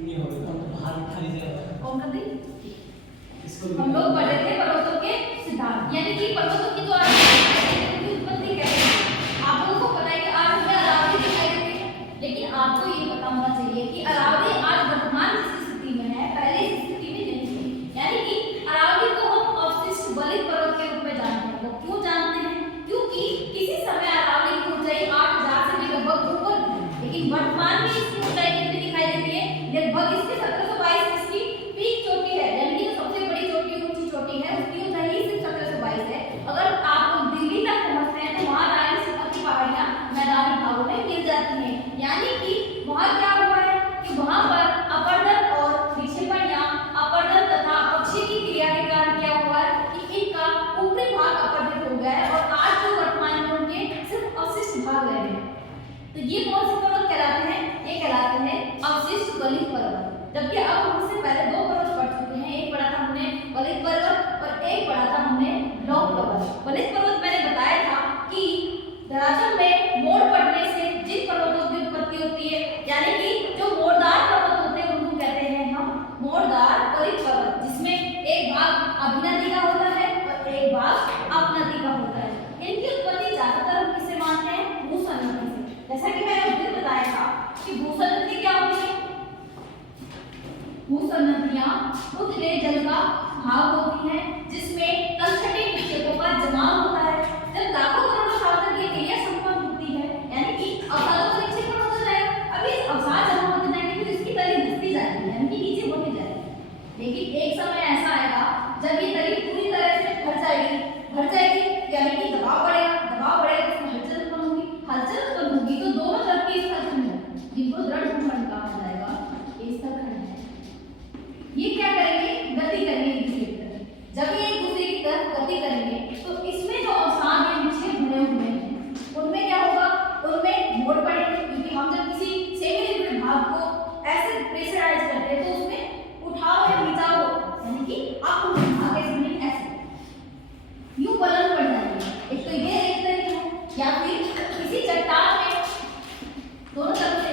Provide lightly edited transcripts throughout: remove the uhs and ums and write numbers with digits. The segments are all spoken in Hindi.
ये हो गया हम बाहर खाली जगह और कर दी। इसको हम लोग पढ़े थे पर्वतों के सिद्धांत, यानी कि पर्वतों की जो उत्पत्ति कैसे हुई। आप लोगों को पता है कि आज हमें अरावली दिखाई देती है, लेकिन आपको ये पता होना चाहिए कि अरावली आज वर्तमान स्थिति में है, पहले इस स्थिति में नहीं थी। यानी कि अरावली को हम अवशिष्ट बलित पर्वत के रूप में जानते हैं। वो क्यों जानते हैं? क्योंकि किसी समय अरावली की ऊंचाई 8000 से भी लगभग ऊपर थी, लेकिन वर्तमान में इसकी ऊंचाई कितनी दिखाई देती है? लगभग इसकी 1722 इसकी पीक चोटी है, यानी कि सबसे बड़ी चोटी ऊंची चोटी है, उसकी ऊंचाई सिर्फ 1722 है। अगर आप दिल्ली तक पहुंचते हैं तो वहां रानी सीमा की पहाड़ियां मैदानी भागों में गिर जाती हैं। यानी कि वहां क्या हुआ है कि वहां पर अपरदन और विक्षेपण या अपरदन तथा अपक्षय की क्रिया के कारण क्या हुआ है कि इनका ऊपरी भाग अपरदित हो गया है और आज जो वर्तमान में उनके सिर्फ अवशिष्ट भाग रह गए हैं। तो ये कौन से पर्वत कहलाते हैं? ये कहलाते हैं अवशिष्ट बलित पर्वत। जबकि अब हमसे पहले दो पर्वत पढ़ चुके हैं, एक पढ़ा था हमने बलित पर्वत और एक पढ़ा था हमने लौह पर्वत। बलित पर्वत मैंने बताया था कि धरातल में मोड़ पड़ने से जिन पर्वतों की उत्पत्ति होती है, यानी कि जो मोड़दार पर्वत होते हैं उनको कहते हैं हम मोड़दार बलित पर्वत, जिसमें एक भाग अभिनति का होता है और एक भाग अपनति का होता है। इनकी उत्पत्ति ज्यादातर हम किससे मानते हैं? भूसंनति से। जैसा कि मैंने उस दिन बताया था कि भूसंनति क्या होती है? भूसंनतियां उथले जल का भाग होती हैं जिसमें तलछटे विक्षेपों का जमाव होता है। जब लाखों करोड़ों साल तक ये क्रिया संपन्न होती है, यानी कि अवसादों का विक्षेपण होता जाएगा, अब ये अवसाद जमा होते जाएंगे तो इसकी तली धंसती जाएगी, यानी कि नीचे होती जाएगी। लेकिन एक समय ऐसा आएगा जब ये तली पूरी तरह से भर जाएगी, यानी कि दबाव बढ़ेगा तो उसमें हलचल उत्पन्न होगी, हलचल उत्पन्न होगी तो दोनों तरफ के स्थलखंड हैं जिनको दृढ़ भूखंड कहा जाएगा, ये स्थलखंड है, ये क्या करेंगे? गति करेंगे एक दूसरे की तरफ। जब ये एक दूसरे की तरफ गति करेंगे तो इसमें जो अवसाद या विक्षेप भरे हुए हैं उनमें क्या होगा? उनमें मोड़ पड़ेंगे, क्योंकि हम जब किसी सेमी लिक्विड भाग को ऐसे प्रेशराइज करते हैं तो उसमें उठाव या खिंचाव होता है, यानी कि आप भाग ऐसे नहीं, ऐसे यूं बलन पड़ जाएंगे। एक तो ये एक तरीका है, या फिर किसी चट्टान में दोनों तरफ से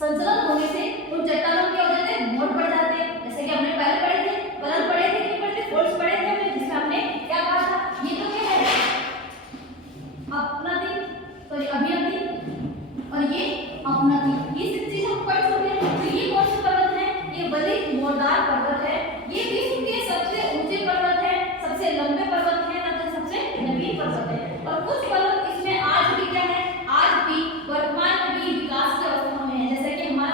संचलन होने से उन चट्टानों के क्या हो जाते हैं? मोड़ पड़ जाते हैं। जैसे कि हमने पहले पढ़े थे, बलन पढ़े थे, नहीं पढ़े थे, फोल्ड्स पढ़े थे हमने, जिसमें हमने क्या कहा था? ये तो क्या है? अपनति, सॉरी अभिनति, और ये अपनति, ये सब चीज हम पढ़ चुके हैं। तो ये कौन से पर्वत है? ये बलित मोड़दार पर्वत है। ये विश्व के सबसे ऊंचे पर्वत है, सबसे लंबे पर्वत है तथा सबसे नवीन पर्वत है। और कुछ पर्वत इसमें आज भी क्या है? आज भी वर्तमान में भी विकास की अवस्था में है, जैसे कि हमारा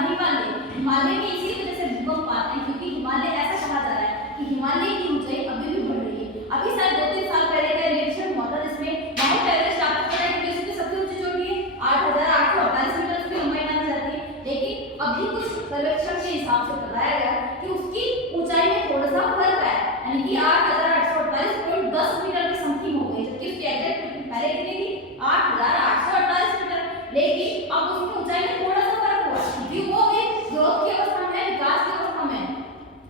हिमालय में इसी वजह से भूकंप आते हैं, क्योंकि हिमालय ऐसा कहा जा रहा है कि हिमालय की ऊंचाई अभी भी बढ़ रही है। अभी शायद 2-3 साल पहले का निरीक्षण हुआ था जिसमें माउंट एवरेस्ट आपको पता है कि विश्व की सबसे ऊंची चोटी है, 8848 मीटर उसकी लंबाई मानी जाती है। लेकिन अभी कुछ सर्वेक्षण के हिसाब से बताया गया कि उसकी ऊंचाई में थोड़ा सा फर्क है, यानी कि 8848.10 मीटर की समथिंग हो गई, जबकि उसकी एग्जैक्ट पहले कितनी थी? 8848 मीटर। लेकिन अब उसकी ऊंचाई में थोड़ा सा फर्क हुआ, क्योंकि वो एक ग्रोथ की अवस्था में, विकास की अवस्था में,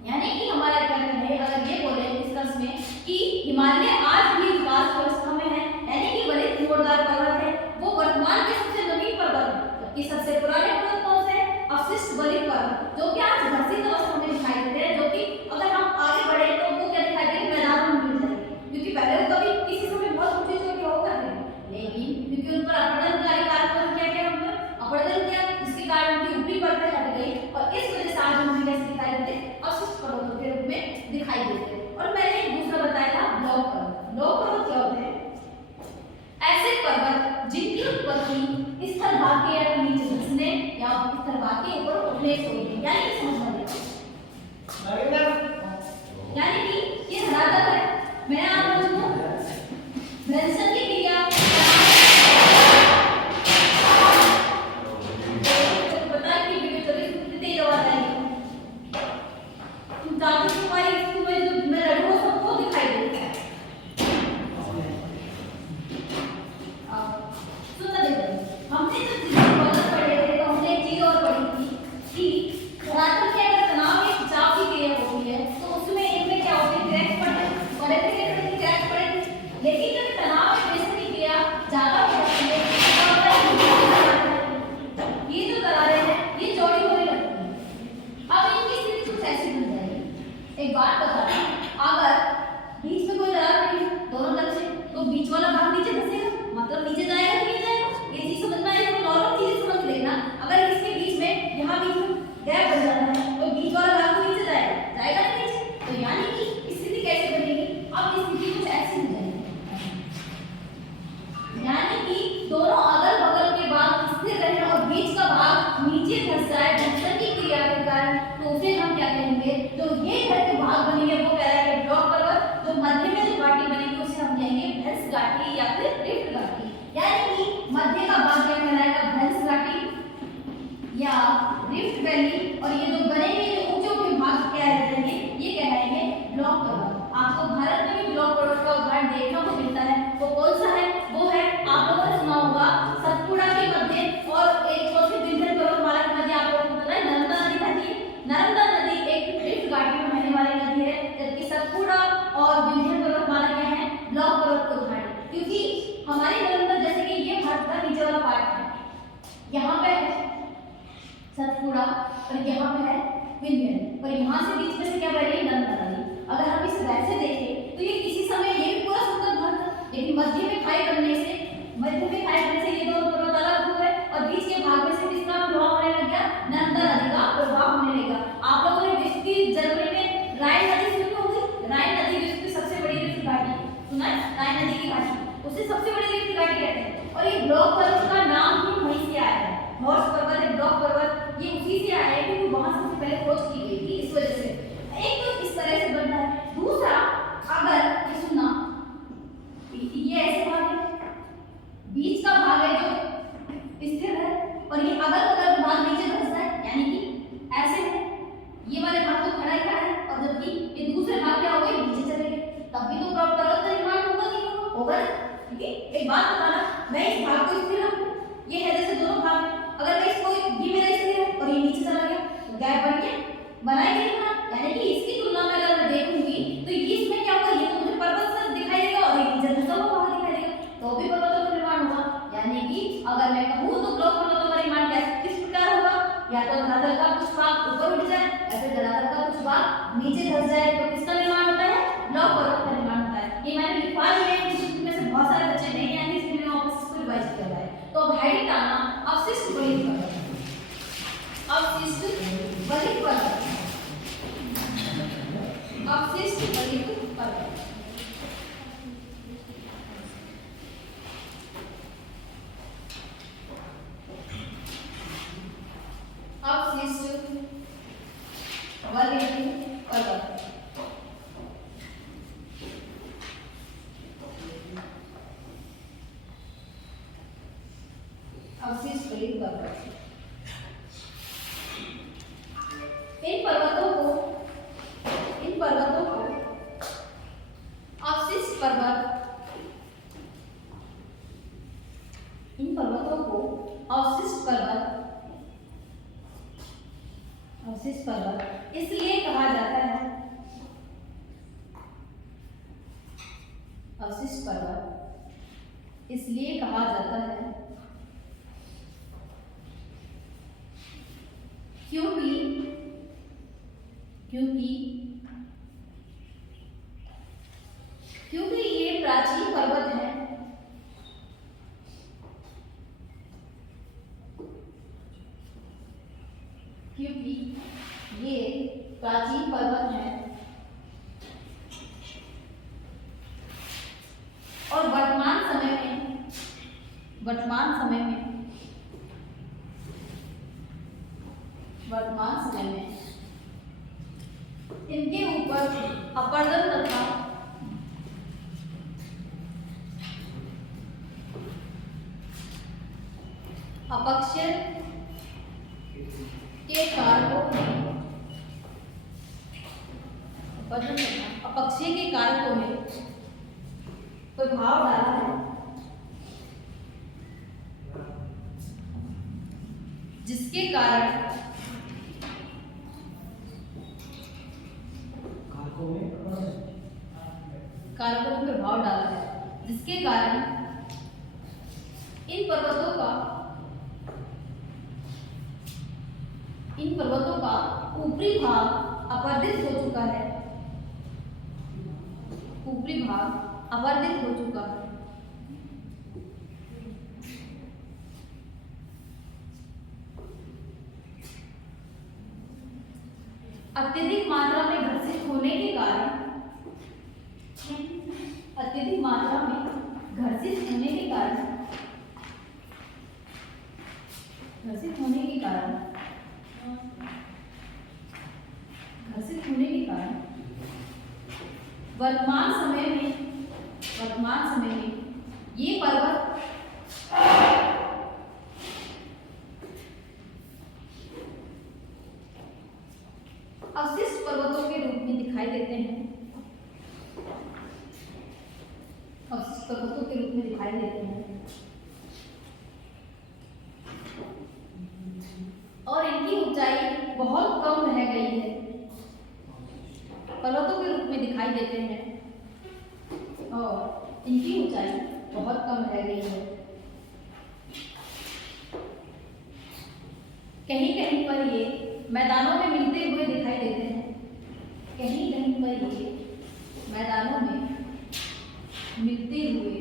यानी कि हमारा क्या कहना है, अगर ये बोले डिस्कस में कि हिमालय आज भी विकास की अवस्था में है, यानी कि बलित मोड़दार पर्वत है, वो वर्तमान के सबसे नवीन पर्वत है। जबकि सबसे पुराने पर्वत कौन से हैं? अवशिष्ट बलित पर्वत, जो कि आज घर्षित अवस्था में दिखाई देते हैं, जो कि अगर हम आगे बढ़े तो वो क्या दिखाई देंगे? मैदान में मिल जाएंगे, क्योंकि पहले वो कभी किसी समय बहुत ऊंची चोटी हो करते हैं, लेकिन क्योंकि उन पर अपरदनकारी कार्यक्रम क्या क्या उन पर अपरदन किया, जिसके कारण उनकी ऊपरी परतें हट गई और इस वजह से आज हमें कैसे दिखाई देते हैं? अवशिष्ट पर्वतों के रूप में दिखाई देते हैं। और मैंने एक दूसरा बताया था लौह पर्वत। लौह पर्वत क्या होते हैं? ऐसे पर्वत जिनकी उत्पत्ति स्थल भाग के या नीचे धंसने या स्थल भाग के ऊपर उठने से होती है, यानी कि समझ में यानी कि ये धरातल है। मैंने आप लोगों को भ्रंशन की क्रिया बता कि वीडियो चली तेज आवाज आएगी, तुम चाहते हो तुम्हारी जो मैं लड़ूंगा सबको दिखाई देता है। सुनना देखो, हमने जो चीजें पढ़े थे तो हमने एक चीज और पढ़ी थी कि धरातल क्या यहाँ बीच में गैप बन जाता है तो बीच वाला भाग तो नीचे जाएगा ना नीचे। तो यानी कि स्थिति कैसे बनेगी, अब स्थिति कुछ ऐसी हो जाएगी, यानी कि दोनों अगल बगल के भाग स्थिर रहे और बीच का भाग नीचे धंस जाए घर्षण की क्रिया के कारण, तो उसे हम क्या कहेंगे, जो ये घर के भाग बनेंगे वो कहलाएंगे ब्लॉक पर्वत, जो मध्य में जो घाटी बनेगी उसे हम कहेंगे भ्रंश घाटी या फिर रिफ्ट घाटी। यानी कि मध्य का भाग क्या कहलाएगा, भ्रंश घाटी या रिफ्ट वैली, और ये जो बनेंगे जो ऊंचे ऊंचे भाग क्या रहेंगे ये कहलाएंगे ब्लॉक पर्वत। आपको भारत में भी ब्लॉक पर्वत का उदाहरण देखने को मिलता है, वो कौन सा है, वो है आप लोगों ने सुना होगा सतपुड़ा के मध्य और एक कौन सी विंध्य पर्वतमाला के मध्य, आप लोगों को पता है नर्मदा नदी बहती है। नर्मदा नदी एक रिफ्ट घाटी में बहने वाली नदी है, जबकि सतपुड़ा और विंध्य पर्वतमाला क्या है, ब्लॉक पर्वत के उदाहरण। क्योंकि हमारी नर्मदा जैसे कि ये भारत का नीचे वाला पार्ट है, यहाँ पे है सतपुड़ा और यहाँ पे है विंध्य, और यहाँ से बीच में से क्या बह रही है, नर्मदा नदी। अगर हम इस वैसे देखें तो ये किसी समय ये भी पूरा सुंदर भाग था, लेकिन मध्य में खाई करने से ये दोनों पर्वत अलग हुए और बीच के भाग में से किसका प्रभाव होने लग गया, नर्मदा नदी का प्रभाव होने लगा। आप लोगों ने विश्व की जर्मनी में राइन नदी सुनी होगी, राइन नदी विश्व की सबसे बड़ी रिफ्ट घाटी सुना है, राइन नदी की घाटी, उसे सबसे बड़ी रिफ्ट घाटी कहते हैं। और ये ब्लॉक पर्वत का नाम ही वहीं से आया है, हॉर्स पर्वत है ब्लॉक पर्वत, ये उसी से आया है क्योंकि वहां सबसे पहले खोज की गई थी, इस वजह से। एक तो इस तरह से बनता है, दूसरा अगर ये सुना ये ऐसे भाग है, बीच का भाग है जो स्थिर है और ये अगल बगल भाग नीचे धंसता है, यानी कि ऐसे है, ये वाले भाग तो खड़ा ही खड़ा है और जबकि ये दूसरे भाग क्या हो गए, नीचे चले गए, तब भी तो पर्वत का निर्माण होगा कि होगा। ठीक है, एक बात बताना, मैं इस भाग को स्थिर रखूं, ये है जैसे दोनों भाग है, अगर मैं इसको ये मेरा स्थिर है और ये नीचे चला गया तो गैप बन गया, बनाए कि नहीं बना, यानी कि इसकी तुलना में अगर मैं देखूंगी तो ये इसमें क्या होगा, ये तो मुझे पर्वत से दिखाई देगा और ये नीचे धंसा हुआ भाग दिखाई देगा, तो भी पर्वतों का निर्माण होगा। यानी कि अगर मैं कहूँ तो ब्लॉक पर्वतों का निर्माण किस प्रकार होगा, या तो धरातल का कुछ भाग ऊपर उठ जाए या फिर धरातल का कुछ भाग नीचे धंस जाए, तो किसका निर्माण होता है, ब्लॉक पर्वत का निर्माण होता है। ये मैंने लिखवा लिया है, इसमें से बहुत सारे बच्चे नहीं आए इसलिए मैंने वापस इसको रिवाइज किया है। तो अब हेडिंग डालना अवशिष्ट बलित पर्वत, अवशिष्ट बलित पर्वत, अवशिष्ट बलित पर्वत। अवशिष्ट बलित पर्वत, अवशिष्ट बलित पर्वत। इन पर्वतों को अवशिष्ट पर्वत, इन पर्वतों को अवशिष्ट पर्वत इसलिए कहा जाता है, अवशिष्ट पर्वत इसलिए कहा जाता है क्योंकि ये प्राचीन पर्वत है, क्योंकि ये प्राचीन पर्वत है और वर्तमान समय में इनके ऊपर अपर्दन तथा अपक्षय के कारकों में प्रभाव डाला है, जिसके कारण कारकों में प्रभाव डाला है, जिसके कारण इन पर्वतों का ऊपरी भाग अपर्दित हो चुका है, ऊपरी भाग अपर्दित हो चुका है। अत्यधिक मात्रा में घर्षित होने के कारण, अत्यधिक मात्रा में घर्षित होने के कारण, घर्षित होने के कारण, घर्षित होने के कारण वर्तमान समय में ये पर्वत अवशिष्ट पर्वतों के रूप में दिखाई देते हैं, अवशिष्ट पर्वतों के रूप में दिखाई देते हैं और इनकी ऊंचाई बहुत कम रह गई है, पर्वतों के रूप में दिखाई देते हैं और इनकी ऊंचाई बहुत कम रह गई है। कहीं कहीं पर ये मैदानों में मिलते हुए दिखाई देते हैं, कहीं कहीं पर ये मैदानों में मिलते हुए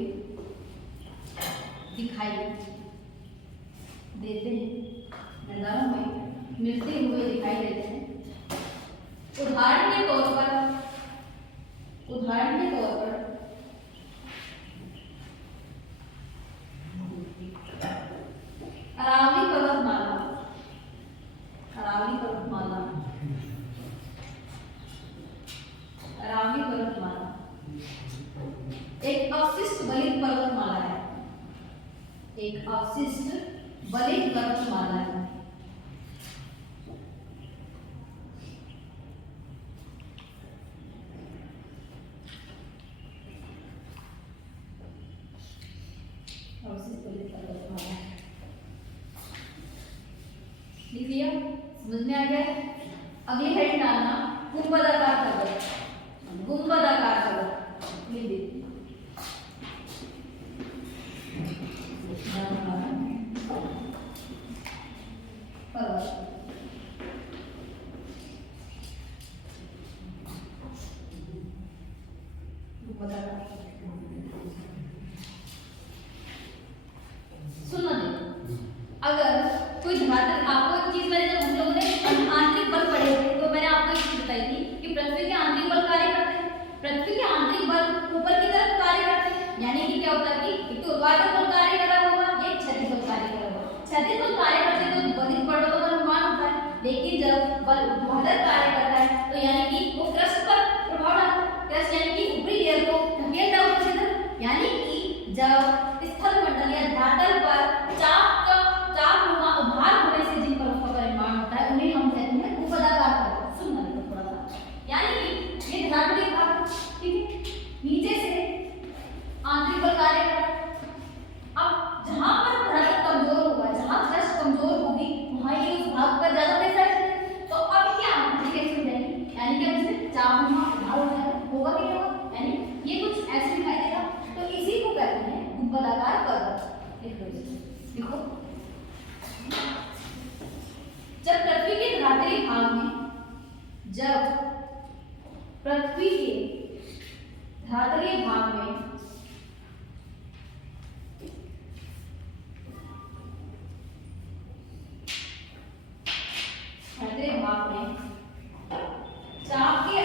दिखाई देते हैं, मैदानों में मिलते हुए दिखाई देते हैं। उदाहरण के तौर पर अरावली पर्वतमाला, अरावली पर्वतमाला, अरावली पर्वतमाला एक अवशिष्ट बलित पर्वतमाला है, एक अवशिष्ट बलित पर्वतमाला है। लिख लिया, समझ में आ गया। अगली हेडिंग डालना गुंबदाकार पर्वत, गुंबदाकार पर्वत लिख दीजिए। सुनो अगर कोई धरातल, आपको एक चीज मैंने जब हम लोगों ने आंतरिक बल पढ़े थे तो मैंने आपको एक चीज बताई थी कि पृथ्वी के आंतरिक बल कार्य करते हैं, पृथ्वी के आंतरिक बल ऊपर की तरफ कार्य करते हैं, यानी कि क्या होता है कि एक तो ऊर्ध्वाधर बल कार्य कर रहा होगा, एक क्षैतिज बल कार्य कर रहा होगा। क्षैतिज बल कार्य करते तो बलित पर्वतों का निर्माण होता है, लेकिन जब बल ऊर्ध्वाधर कार्य करता है तो यानी कि वो क्रस्ट पर प्रभाव डालता है, क्रस्ट यानी कि ऊपरी लेयर को धकेलता है ऊपर की तरफ, यानी कि जब स्थल मंडल या धरातल पर चापनुमा उभार होने से जिन पर्वतों का निर्माण होता है उन्हें हम कहते हैं गुंबदाकार पर्वत। सुनना देखो थोड़ा सा, यानी कि ये धरातलीय भाग, ठीक है, नीचे से आंतरिक बल कार्य कर रहा है। अब जहां पर धरातल कमजोर होगा, जहां क्रस्ट कमजोर होगी, वहां ये उस भाग पर ज्यादा प्रेशर है, तो अब क्या कैसे हो जाएगी, यानी कि अब इसमें चापनुमा उभार हो जाएगा, होगा कि नहीं होगा, यानी ये कुछ ऐसे दिखाई देगा, तो इसी को कहते हैं गुंबदाकार पर्वत। देखो जब पृथ्वी के धरातलीय भाग में, जब पृथ्वी के धरातलीय भाग में चाप के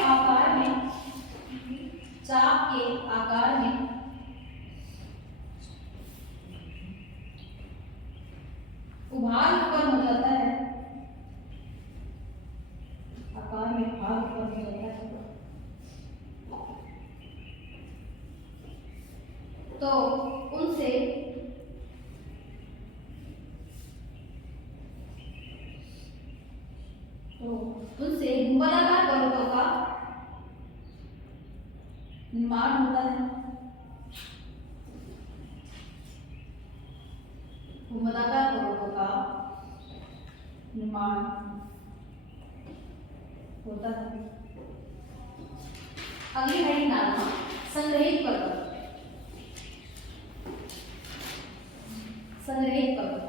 आकार में उभार उत्पन्न हो जाता है, आकार में उभार उत्पन्न हो जाता है, तो उनसे गुंबदाकार पर्वतों का निर्माण होता है, गुंबदाकार पर्वतों का निर्माण होता है। अगली हेडिंग डालना संग्रहित पर्वत, संग्रहित पर्वत।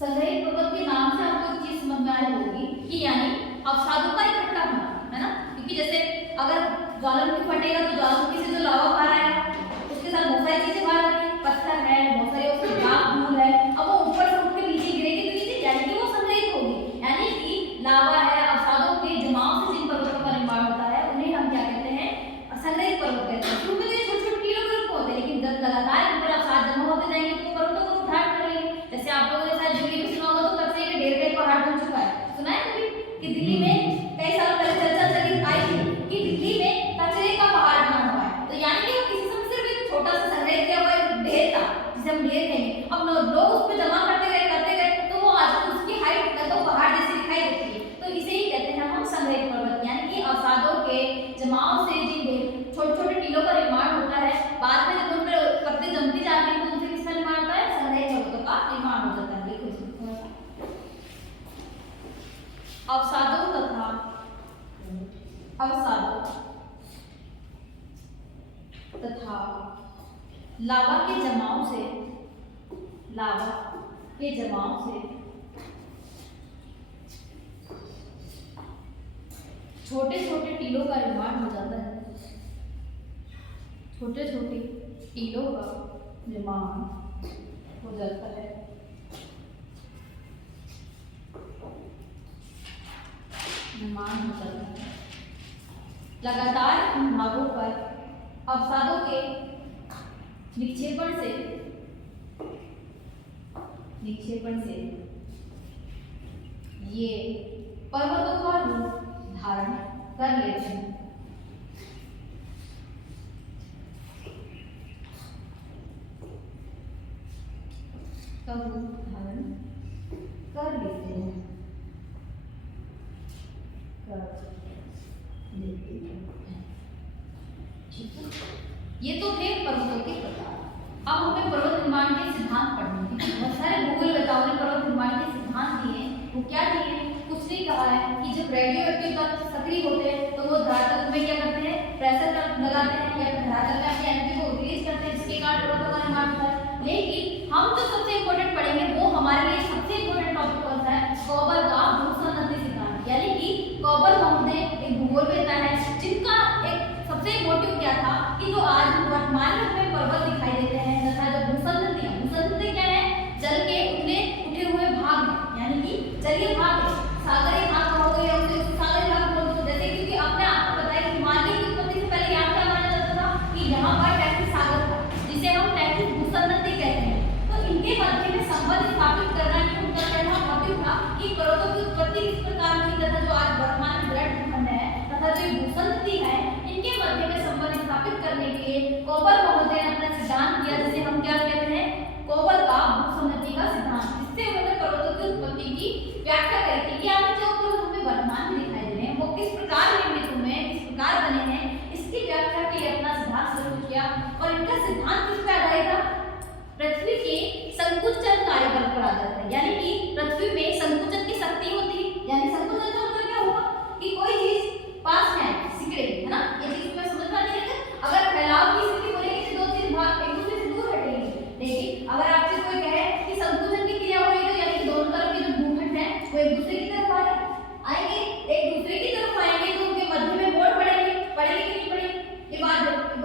संग्रहित पर्वत के नाम से आपको एक चीज समझ में आ रही होगी कि यानी अवसादों का इकट्ठा होना, है ना, क्योंकि जैसे अगर ज्वालामुखी फटेगा तो ज्वालामुखी से जो लावा बाहर आएगा उसके साथ बहुत सारी चीजें बाहर आती है, पत्थर है, बहुत सारे उसके गाद धूल है, अब वो ऊपर से उठ के नीचे अवसादों तथा अवसादों तथा लावा के जमाव से छोटे छोटे टीलों का निर्माण हो जाता है। छोटे छोटे टीलों का निर्माण हो जाता है। लगातार इन भागों पर अवसादों के निक्षेपण से ये पर्वतों का रूप धारण कर लेते हैं। ये तो थे पर्वतों के प्रकार। अब हमें पर्वत निर्माण के सिद्धांत पढ़ने हैं। बहुत सारे भूगोल वेताओं ने पर्वत निर्माण के सिद्धांत दिए। वो क्या दिए? कुछ नहीं कहा है कि जब रेडियो एक्टिव तत्व सक्रिय होते हैं तो वो धरातल में क्या करते हैं? प्रेशर लगाते हैं या धरातल में अपनी एनर्जी को रिलीज करते हैं, जिसके कारण पर्वतों का निर्माण होता है। लेकिन हम जो सबसे इंपॉर्टेंट पढ़ेंगे वो हमारे लिए सबसे इंपॉर्टेंट टॉपिक कौन सा है? कॉपर का भूसंनति सिद्धांत। यानी कि कॉपर महोदय एक भूगोल वेता है जिनका एक सबसे मोटिव क्या था कि जो आज वर्तमान में हमें पर्वत दिखाई देते हैं तथा जो भूसंनति क्या है? जल के उठे हुए भाग, यानी कि जलीय भाग, सागरीय भाग कहोगे या उसे सागरीय भाग बोल दो। जैसे क्योंकि आपने आपको बताया कि हिमालय की उत्पत्ति से पहले यहाँ क्या माना जाता था कि यहाँ पर टैक्टिस सागर था, जिसे हम टैक्टिस भूसंनति कहते हैं। तो इनके मध्य में संबंध स्थापित करना ही उनका पहला मोटिव था कि पर्वतों की उत्पत्ति किस प्रकार हुई तथा जो आज वर्तमान में ग्रैंड भूखंड है तथा जो भूसंनति है, इनके मध्य में संबंध स्थापित करने के लिए कॉपर महोदय ने अपना सिद्धांत दिया, जिसे हम क्या कहते हैं? कॉपर का भूसंनति का सिद्धांत। इससे उन्होंने पर्वतों की उत्पत्ति की व्याख्या करी थी कि आज जो पर्वत हमें वर्तमान में दिखाई दे रहे हैं वो किस प्रकार निर्मित हुए हैं, किस प्रकार बने हैं, इसकी व्याख्या के लिए अपना सिद्धांत प्रस्तुत किया। और इनका सिद्धांत किस पर आधारित था? पृथ्वी के संकुचन कार्य पर आधारित है। यानी कि पृथ्वी में संकुचन की शक्ति होती है। यानी संकुचन का मतलब क्या हुआ कि कोई चीज पास में आए, सिकुड़ेगी, है ना? ये चीज में समझना नहीं है। अगर फैलाव की स्थिति बोलेगी तो दो चीज भाग एक दूसरे से दूर हटेंगी। लेकिन अगर आपसे कोई कहे कि संकुचन की क्रिया हो रही है, यानी कि दोनों तरफ के जो भूखंड है वो एक दूसरे की तरफ आएंगे, एक दूसरे की तरफ आएंगे तो उनके मध्य में मोड़ पड़ेगी कि नहीं पड़ेगी? ये बात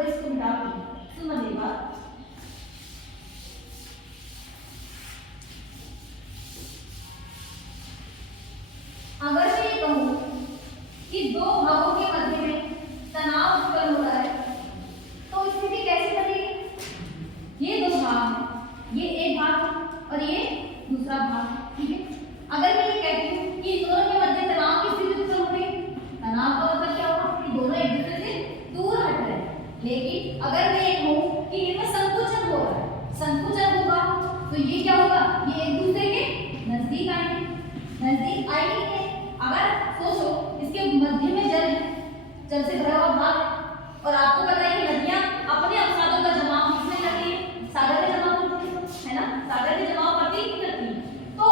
इसको मिटा सुनो मेरी बात। अगर मैं ये कहूँ कि दो भागों के मध्य में तनाव उत्पन्न हो रहा है तो स्थिति कैसी बनेगी? ये दो भाग हैं, ये एक भाग और ये दूसरा भाग, ठीक है? अगर मैं ये कहती हूँ कि दोनों के मध्य तनाव की स्थिति उत्पन्न हो रही है, तनाव का मतलब क्या होगा कि दोनों एक दूसरे से दूर हट रहे हैं। लेकिन अगर मैं ये कहूँ कि इनमें संकुचन हो रहा है, संकुचन होगा तो ये क्या होगा? ये एक दूसरे के नजदीक आएंगे। अगर सोचो इसके मध्य में जल है, जल से भरा हुआ भाग है, और आपको पता है कि नदियां अपने अवसादों का जमाव किसमें करती है? सागर में जमाव करती है ना? सागर में जमाव करती है कि करती है? तो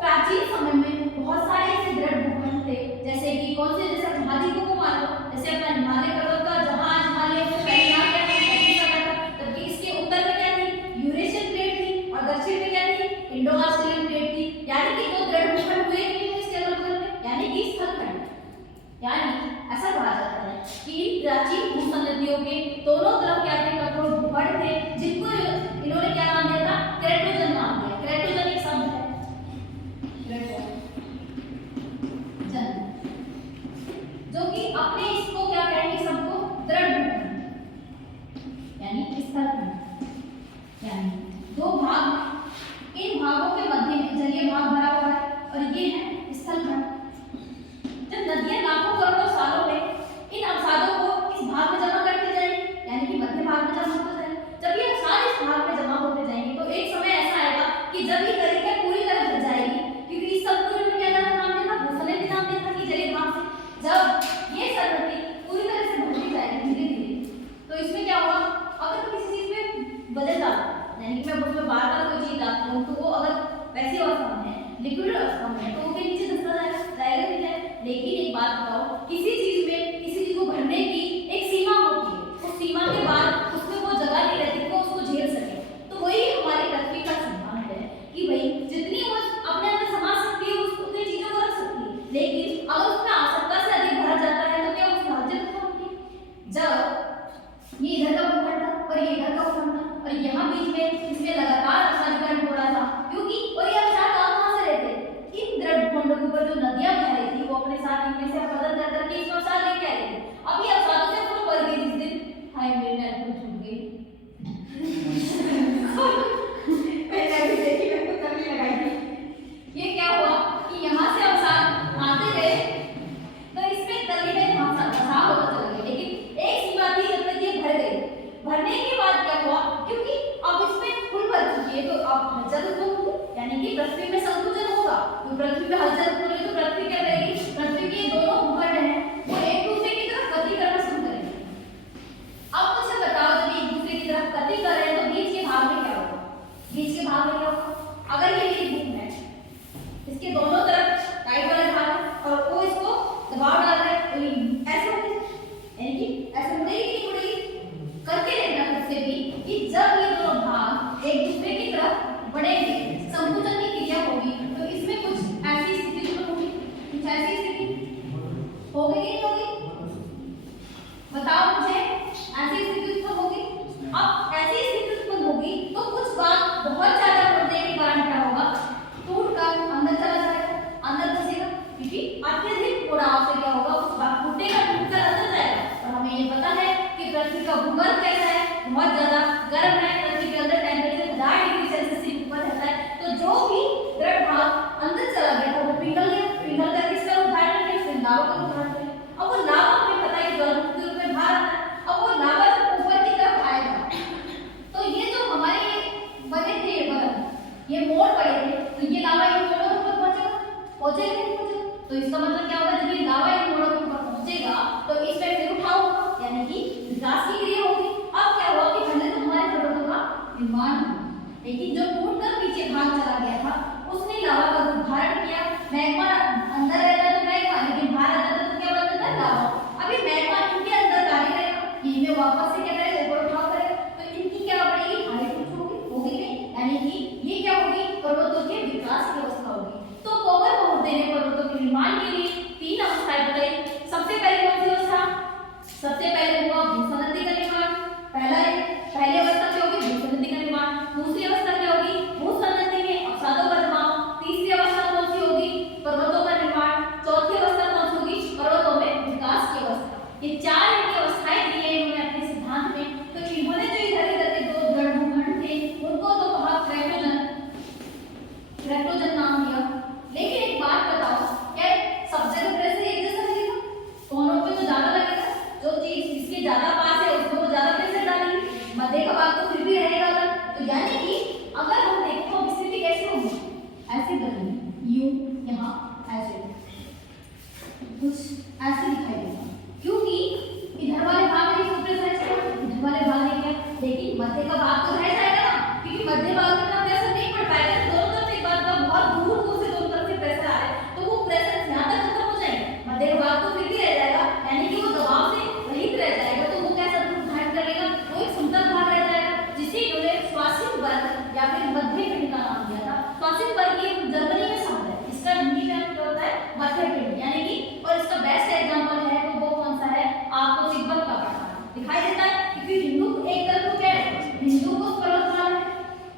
प्राचीन समय में बहुत सारे ऐसे दृढ़ भूखंड थे, जैसे कि कौन से? जैसे महाद्वीपों को मान लो, जैसे अपना हिमालय पर्वत का, जहां आज हिमालय से पहले नाम क्या था? जबकि इसके उत्तर में क्या थी? यूरेशियन प्लेट थी और दक्षिण में क्या थी? इंडो ऑस्ट्रेलियन प्लेट थी। यानी कि दो दृढ़ भूखंड हुए यानी कि स्थलखंड। यानी ऐसा कहा जाता है कि प्राचीन भूसंनतियों के दोनों तरफ क्या थे? कठोर भूखंड थे, जिनको इन्होंने क्या नाम दिया था? क्रेटोजन नाम दिया। क्रेटोजन एक शब्द है, क्रेटोजन, जो कि अपने इसको क्या कहेंगे? सबको दृढ़ भूखंड यानी स्थलखंड। यानी दो भाग, इन भागों के मध्य में जलीय भाग भरा हुआ है और ये है स्थलखंड। जब नदियां लाखों करोड़ों सालों में इन अवसादों को इस भाग में जमा करती जाएंगी, यानी कि मध्य भाग में जमा होते जाएंगे, जब ये अवसाद इस भाग में जमा होते जाएंगे तो एक समय ऐसा आएगा कि जब ये तरीका पूरी तरह भर जाएगी, क्योंकि इस संतुलन में क्या नाम दिया था? भूसंनति नाम दिया था कि जलीय भाग से जब ये संरचना पूरी तरह से भरती जाएगी धीरे धीरे, तो इसमें क्या होगा? अगर तो किसी चीज में बदल जाता है, यानी कि मैं उसमें बार बार कोई चीज डालती हूँ तो वो अगर वैसी अवस्था में है, लिक्विड अवस्था में है, तो वो के नीचे धंसा जाएगा लेकिन एक बात बताओ, किसी चीज को भरने की एक सीमा होती है, उस सीमा के बाद उसमें वो जगह नहीं रहती वो उसको झेल सके। तो वही हमारी पृथ्वी का सिद्धांत है कि भाई जितनी वो अपने अंदर समा सकती है उतनी चीजों को रख सकती है, लेकिन अगर उसमें आवश्यकता से अधिक भरा जाता है तो क्या उसमें हलचल होती है। जब ये इधर का भूखंड था और ये इधर का भूखंड था और यहाँ बीच में इसमें लगातार अपसारीकरण हो रहा था, क्योंकि और ये अपसार कहाँ से रहते इन द्रव भूखंडों के ऊपर जो नदियां बह रही थी वो अपने साथ इनमें से अपरदन कर करके इसमें अपसार लेके आ रही थी। अब ये अपसारों से फुल भर गई जिस दिन, हाय मेरे नेट को छूट गई मैंने अभी देखी, मेरे को तभी लगाई थी। ये क्या हुआ कि यहाँ से अपसार आते गए तो इसमें तली में अपसार होता चला गया, लेकिन एक सीमा थी जब तक ये भर गई। भरने के बाद क्या हुआ, क्योंकि अब इसमें फुल भर चुकी है तो अब हलचल उत्पन्न होगी, यानी कि पृथ्वी में संकुचन होगा। तो पृथ्वी में हलचल उत्पन्न होगी तो पृथ्वी क्या करेगी, पृथ्वी के दोनों भूखंड हैं वो एक दूसरे की तरफ गति करना शुरू करेंगे। अब मुझे बताओ, जब एक दूसरे की तरफ गति कर रहे हैं तो बीच के भाग में क्या होगा, बीच के भाग में क्या होगा, अगर ये मेरी बुक है इसके दोनों तरफ टाइट वाले भाग और वो इसको दबाव डाल रहा है तो ऐसे होगी, यानी कि ऐसे मुड़ेगी कि नहीं मुड़ेगी। करके देखना खुद से भी कि जब ये दोनों भाग एक दूसरे की तरफ बढ़ेंगे, संकुचन की क्रिया होगी तो इसमें कुछ ऐसी स्थिति उत्पन्न होगी, कुछ ऐसी स्थिति होगी कि नहीं होगी, बताओ मुझे। ऐसी स्थिति उत्पन्न होगी। अब ऐसी स्थिति उत्पन्न होगी तो कुछ भाग बहुत ज्यादा बढ़ने के कारण क्या होगा, टूट कर अंदर चला जाएगा, अंदर धंसेगा, क्योंकि अत्यधिक उड़ाव से क्या होगा, उस भाग टूटेगा, टूटकर अंदर जाएगा। और हमें ये पता है कि पृथ्वी का भूगर्भ कैसा है, बहुत ज्यादा गर्म है, पृथ्वी के अंदर टेम्परेचर 1000 डिग्री सेल्सियस से ऊपर रहता है। तो जो भी द्रव भाग अंदर चला गया था वो पिघल गया, पिघल कर किसका रूप धारण किया, फिर लावा का रूप धारण किया। अब वो लावा हमें पता है कि गर्म के रूप में बाहर आता है। अब वो लावा जब ऊपर की तरफ आएगा तो ये जो हमारे बने थे बर्फ, ये मोड़ पड़े थे, तो ये लावा इन मोड़ों के ऊपर पहुंचेगा, पहुंचेगा नहीं पहुंचेगा। तो इसका मतलब क्या होगा, जब ये लावा इन मोड़ों के ऊपर पहुंचेगा तो इसमें फिर उठाव होगा, यानी कि विकास की क्रिया होगी। अब क्या हुआ कि पहले तो हमारे पर्वतों का निर्माण हुआ, लेकिन जो टूटकर पीछे भाग चला गया था उसने लावा का रूप धारण किया। मैग्मा अंदर रहता तो मैग्मा, लेकिन बाहर आ जाता तो क्या बन जाता, लावा। अभी मैग्मा इनके अंदर कार्य करेगा, इनमें वापस से क्या करेगा, ऊपर उठाव करेगा, तो इनकी क्या बढ़ेगी, हाइट कुछ होगी नहीं, यानी कि ये क्या होगी, पर्वतों के विकास की अवस्था होगी। तो कोमल बहुते ने पर्वतों के निर्माण के लिए 3 अवस्थाएं बताई। सबसे पहले कौन सी अवस्था, सबसे पहले हुआ भूसंनति का निर्माण। पहली अवस्था क्या होगी, भूसंनति का निर्माण। दूसरी अवस्था क्या होगी, भूसंनति में अवसादों का जमाव। तीसरी अवस्था कौन सी होगी, पर्वतों का निर्माण। चौथी अवस्था कौन सी होगी, पर्वतों में विकास की अवस्था। ये 4 इनकी अवस्थाएं दी है इन्होंने अपने सिद्धांत में। तो इन्होंने जो इधर इधर के 2 द्रव भूखंड थे उनको तो कहा क्रेटोजन नाम दिया। लेकिन एक बात बताओ, क्या सब जगह प्रेशर एक जैसा लगेगा, कोनों पे तो ज्यादा लगेगा, जो चीज जिसके ज्यादा पास है उसको तो ज्यादा प्रेशर डालेंगे, मध्य का भाग तो फिर भी रहेगा अलग। तो यानी कि अगर हम देखें तो स्थिति कैसी होगी, ऐसे बनेगी, यूं यहाँ ऐसे कुछ ऐसे दिखाई देगा, क्योंकि इधर वाले भाग में तो प्रेशर है, इधर वाले भाग में क्या, लेकिन मध्य का भाग तो रह जाएगा ना, क्योंकि मध्य भाग में इतना प्रेशर नहीं पड़ पाएगा। दोनों तरफ एक बात का बहुत दूर दूर से दोनों तरफ से प्रेशर आ रहा है तो वो प्रेशर यहाँ तक खत्म हो जाएगा, मध्य का भाग तो फिर भी रह जाएगा, यानी कि वो दबाव से रहित रह जाएगा। तो वो कैसा रूप धारण करेगा, वो एक समतल भाग रह जाएगा, जिसे इन्होंने स्वासिन वर्ग या फिर मध्य पिंड का नाम दिया था। स्वासिन वर्ग ये जर्मनी में शब्द है, इसका हिंदी में क्या होता है, मध्य पिंड, यानी कि और इसका बेस्ट एग्जांपल है तो वो कौन सा है, आपको तिब्बत का पठार दिखाई देता है, क्योंकि हिंदू एक तरफ को क्या है, हिंदू को पर्वतमाला है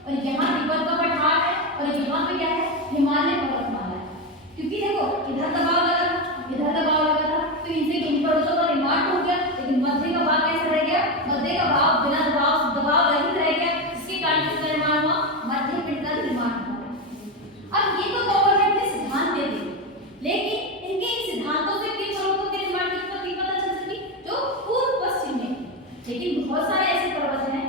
और यहाँ तिब्बत का पठार है और यहाँ पे क्या है, हिमालय पर्वतमाला है। क्योंकि देखो इधर दबाव लगा था, इधर दबाव लगा था, तो इनसे इन पर्वतों का निर्माण हो गया, लेकिन मध्य का भाग कैसे रह गया, मध्य का भाग बिना दबाव रहित रह गया, जिसके कारण इसका निर्माण हुआ, मध्य पिंड का निर्माण हुआ। अब ये तो कौन ने अपने सिद्धांत दे दिए, लेकिन इनके इन सिद्धांतों से किन पर्वतों के निर्माण की उत्पत्ति पता चल सकी, जो पूर्व पश्चिम में। लेकिन बहुत सारे ऐसे पर्वत हैं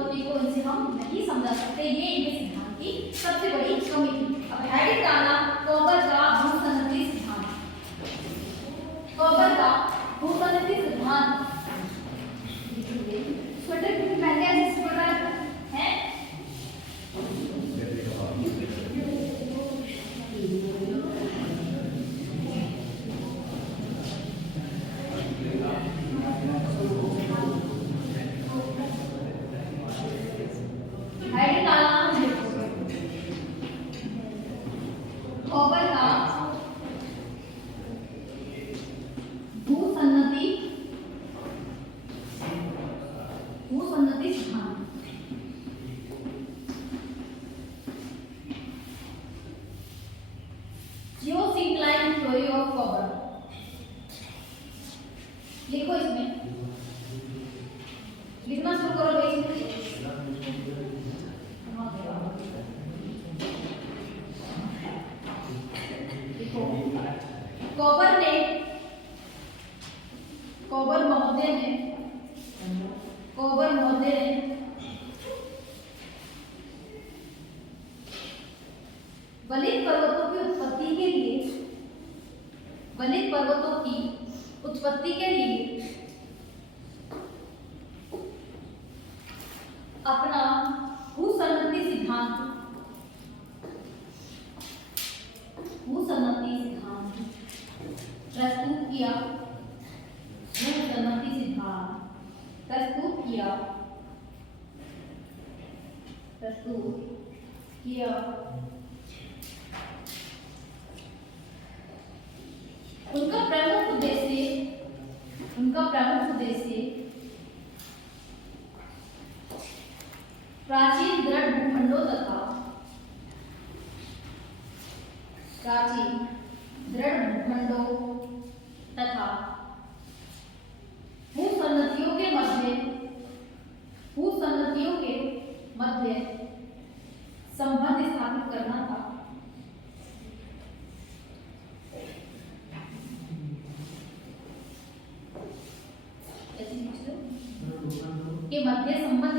उत्पत्ति को इनसे हम नहीं समझा सकते, ये इनके सिद्धांत की सबसे बड़ी कमी थी। अब हेडिंग डालना कॉपर का भूसंगति सिद्धांत। कॉपर का भूसंगति सिद्धांत स्वेटर की पहले ऐसे स्वेटर है हेडिंग डालना कॉपर का भूसंगति सिद्धांत। Geosyncline theory of copper. लिखो, इसमें लिखना शुरू करो भाई। लिखो, कॉपर महोदय ने वलित पर्वतों की उत्पत्ति के लिए अपना भूसंगति सिद्धांत प्रस्तुत किया। उनका प्रमुख उद्देश्य प्राचीन दृढ़ भूखंडों तथा भूसंगतियों के मध्य संबंध स्थापित करना था। के मध्य संबंध